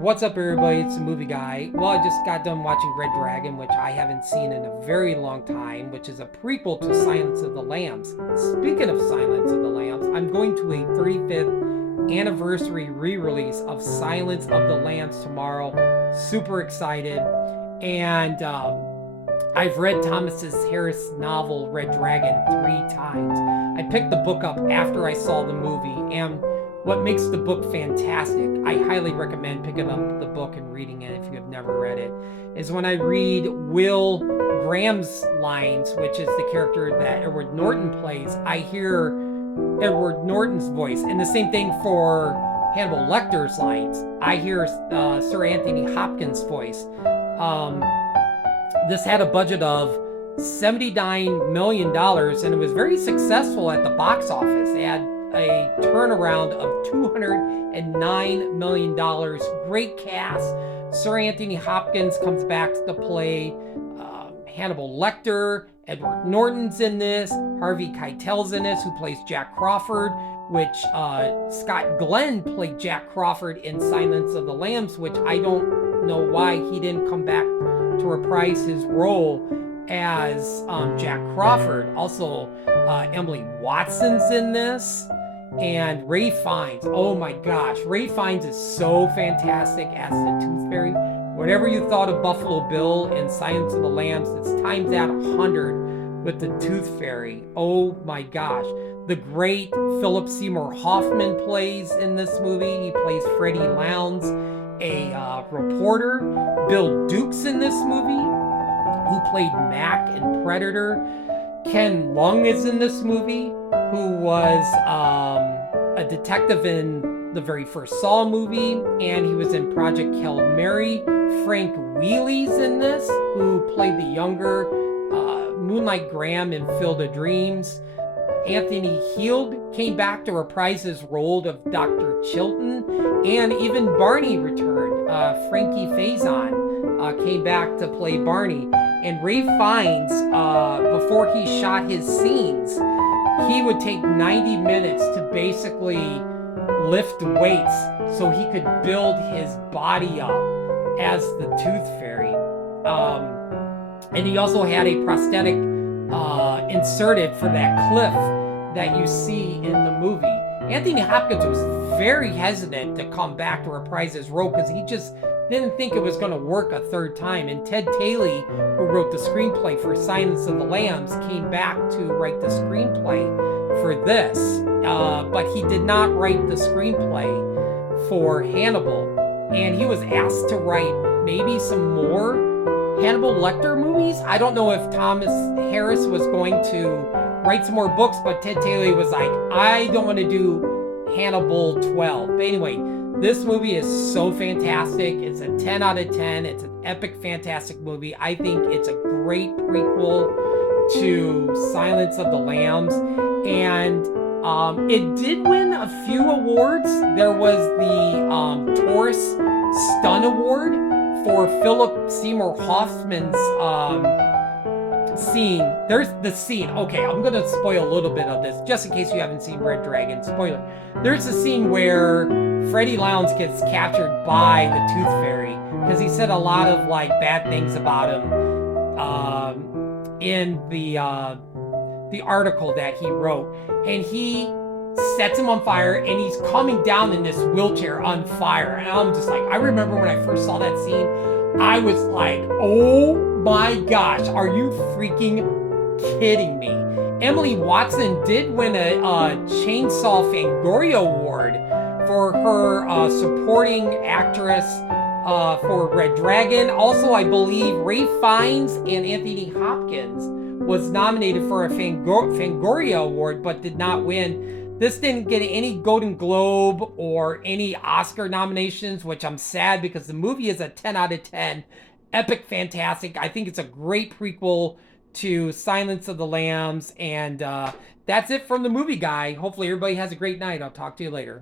What's up, everybody? It's the movie guy. Well, I just got done watching Red Dragon, which I haven't seen in a very long time, which is a prequel to Silence of the Lambs. Speaking of Silence of the Lambs, I'm going to a 35th anniversary re-release of Silence of the Lambs tomorrow. Super excited. And I've read Thomas Harris' novel Red Dragon 3 times. I picked the book up after I saw the movie, and what makes the book fantastic, I highly recommend picking up the book and reading it if you have never read it, is when I read Will Graham's lines, which is the character that Edward Norton plays, I hear Edward Norton's voice. And the same thing for Hannibal Lecter's lines. I hear Sir Anthony Hopkins' voice. This had a budget of $79 million, and it was very successful at the box office. They had a turnaround of $209 million. Great cast. Sir Anthony Hopkins comes back to play Hannibal Lecter. Edward Norton's in this. Harvey Keitel's in this, who plays Jack Crawford, which Scott Glenn played Jack Crawford in Silence of the Lambs, which I don't know why he didn't come back to reprise his role as Jack Crawford. Also, Emily Watson's in this. And Ray Fiennes, oh my gosh, Ray Fiennes is so fantastic as the Tooth Fairy. Whatever you thought of Buffalo Bill and Silence of the Lambs, it's times out 100 with the Tooth Fairy. Oh my gosh. The great Philip Seymour Hoffman plays in this movie. He plays Freddie Lowndes, a reporter. Bill Duke's in this movie, who played Mac in Predator. Ken Lung is in this movie, who was a detective in the very first Saw movie, and he was in Project Hail Mary. Frank Wheely's in this, who played the younger Moonlight Graham in Field of Dreams. Anthony Heald came back to reprise his role of Dr. Chilton, and even Barney returned. Frankie Faison came back to play Barney. And Ray Fiennes, before he shot his scenes, he would take 90 minutes to basically lift weights so he could build his body up as the Tooth Fairy. And he also had a prosthetic inserted for that cliff that you see in the movie. Anthony Hopkins was very hesitant to come back to reprise his role because he just didn't think it was going to work a third time. And Ted Taley, who wrote the screenplay for Silence of the Lambs, came back to write the screenplay for this. But he did not write the screenplay for Hannibal. And he was asked to write maybe some more Hannibal Lecter movies. I don't know if Thomas Harris was going to write some more books, but Ted Taley was like, I don't want to do Hannibal 12. But anyway, this movie is so fantastic. It's a 10 out of 10. It's an epic, fantastic movie. I think it's a great prequel to Silence of the Lambs. And it did win a few awards. There was the Taurus Stun Award for Philip Seymour Hoffman's scene. There's the scene. Okay, I'm going to spoil a little bit of this, just in case you haven't seen Red Dragon. Spoiler. There's a scene where Freddie Lowndes gets captured by the Tooth Fairy because he said a lot of bad things about him in the article that he wrote, and he sets him on fire, and he's coming down in this wheelchair on fire. And I'm just like, I remember when I first saw that scene, I was like, oh my gosh, are you freaking kidding me? Emily Watson did win a Chainsaw Fangoria Award for her supporting actress for Red Dragon. Also, I believe Ray Fiennes and Anthony Hopkins was nominated for a Fangoria Award, but did not win. This didn't get any Golden Globe or any Oscar nominations, which I'm sad because the movie is a 10 out of 10. Epic, fantastic. I think it's a great prequel to Silence of the Lambs. And that's it from the movie guy. Hopefully everybody has a great night. I'll talk to you later.